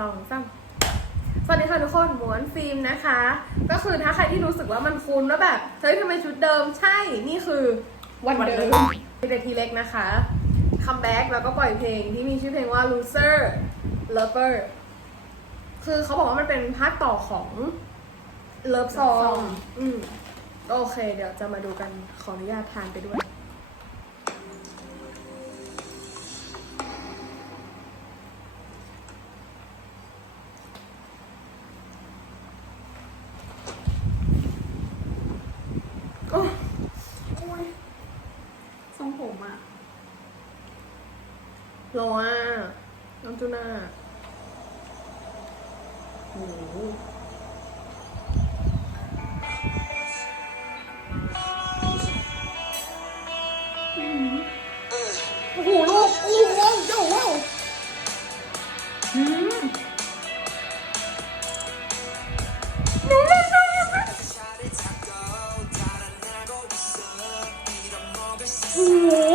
สองสามสวัสดีค่ะทุกคนหมวนฟิล์มนะคะ ก็คือถ้าใครที่รู้สึกว่ามันคุ้นแล้วแบบเฮ้ยทำไมชุดเดิมใช่นี่คือวันวันเดิเดิมมเด็กทีเล็กนะคะคัมแบ็กแล้วก็ปล่อยเพลงที่มีชื่อเพลงว่า loser lover คือเขาบอกว่ามันเป็นภาคต่อของ love song อืมก็โอเค เดี๋ยวจะมาดูกันขออนุญาตทานไปด้วย โอ้ยทรงผมอะโลอะน้องจูน่าโอ้ โ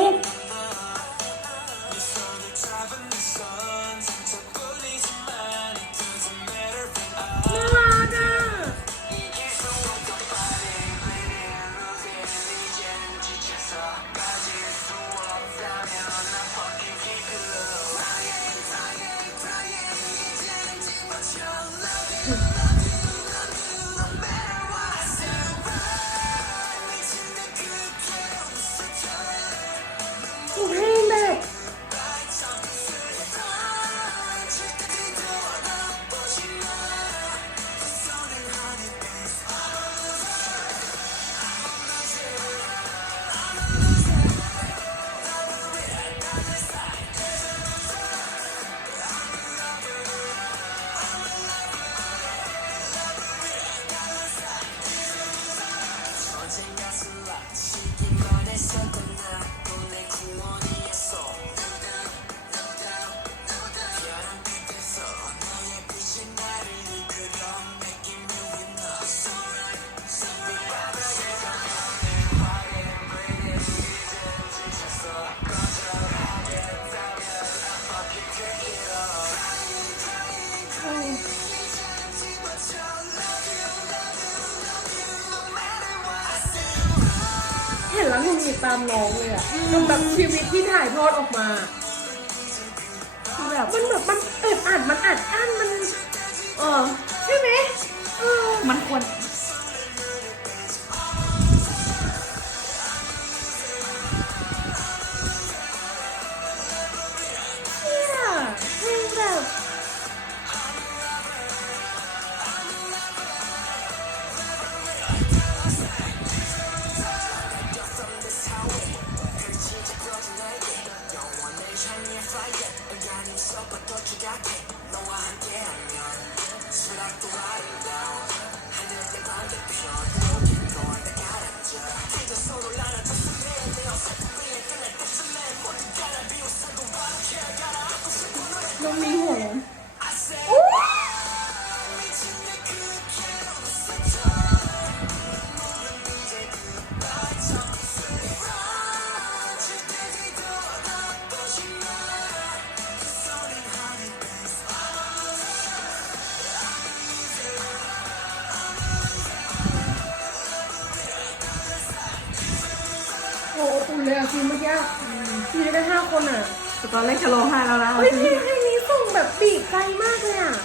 เห็นแล้วห งุดหงิดตามน้องเลยอะมันแบบชีวิตที่ถ่ายทอดออกมาคือแบบมันแบบมันอึดอัดมันอัดอั้นมัน เออใช่ไหมเออมันควร น้องมีหัวโอ้โหอุ่นเลยอะซีนเมื่อกี้ซีนได้ห้าคนอะแต่ตอนแรกจะร้องไห้แล้วนะเฮ้ยเพลงเพลงนี้ส่ง แบบบีบใจมากเลยอะ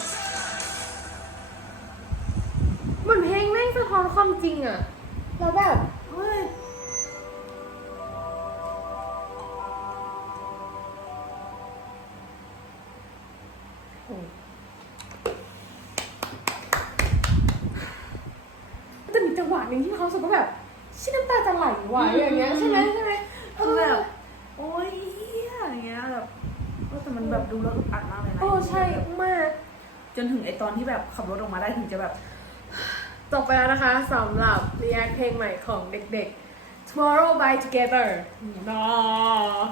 เหมือนเพลงแม่งสะท้อนความจริงอะแล้วแบบเฮ้ยโอ้มันจะมีจังหวะหนึ่งที่เขารู้สึกว่าแบบชิ้น้ำตาจะไหลไหวอย่างเงี้ยใช่ไหมใช่ไหม จนถึงไอตอนที่แบบขับรถออกมาได้ถึงจะแบบ จบไปแล้วนะคะสำหรับ react เพลงใหม่ของเด็กๆ Tomorrow by Together นอ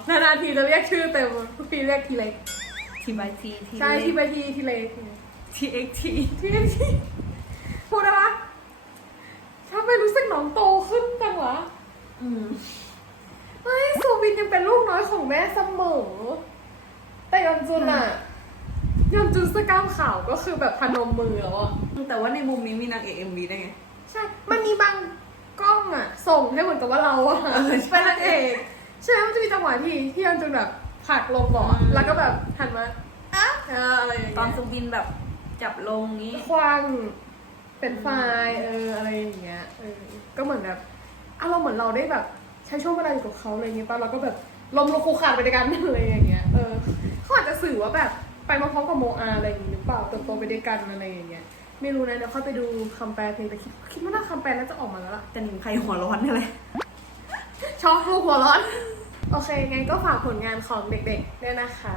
นานๆทีจะเรียกชื่อเต็มทุกปีเรียกทีเล็กทีบายทีทีใช่ทีไปทีทีเล็กทีเอ็กทีทีเล็กทีพูดนะคะทำไมรู้สึกน้องโตขึ้นจังวะอืมเฮ้ยซูบินยังเป็นลูกน้อยของแม่เสมอ แต่ยอนจุนอะ ยอนจุนเสื้อกล้ามขาวก็คือแบบพนมมือแล้วอะแต่ว่าในมุมนี้มีนางเอกเอ็มวีได้ไง ใช่ มันมีบางกล้องอะส่งให้เหมือนกับว่าเราอะเออใช่เป็นนางเอกใช่ไหมมันจะมีจังหวะที่ที่ยอนจุนแบบผลักลงก่อนอืมแล้วก็แบบหันมาอะเอออะไรอย่างตอนเงี้ยซูบินแบบจับลงนี้คว้างเป็นไฟล์เอออะไรอย่างเงี้ยเออก็เหมือนแบบอารมณ์เหมือนเราได้แบบ ใช้ช่วงเวลาอยู่กับเขาอะไรเงี้ยป่ะเราก็แบบลมลุกคลุกคลานไปด้วยกันอะไรอย่างเงี้ยเออเขาอาจจะสื่อว่าแบบ ไปมาพร้อมกับโมอาอะไรอย่างงี้หรือเปล่าเติบโตไปด้วยกันอะไรอย่างเงี้ยไม่รู้นะเดี๋ยวค่อยไปดูคำแปลเพลงแต่คิดคิดว่าน่าคำแปลน่าจะออกมาแล้วล่ะแต่หนิงใครหัวร้อนนี่แหละชอบลูกหัวร้อน โอเคไงก็ฝากผลงานของเด็กๆด้วยนะคะ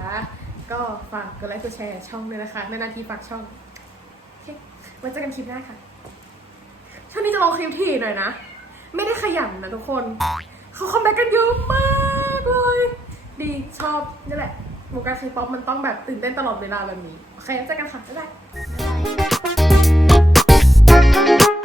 ก็ฝากกดไลค์กดแชร์ช่องด้วยนะคะในนาทีฝากช่องโอเคไว้เจอกันคลิปหน้าค่ะช่วงนี้จะลองคลิปถี่หน่อยนะ ไม่ได้ขยันนะทุกคน เขาคอมแบ็กกันเยอะมากเลย ดีชอบนี่แหละ วงการเคป๊อปมันต้องแบบตื่นเต้นตลอดเวลาแบบนี้ โอเคแล้เจอกันค่ะบ๊ายบาย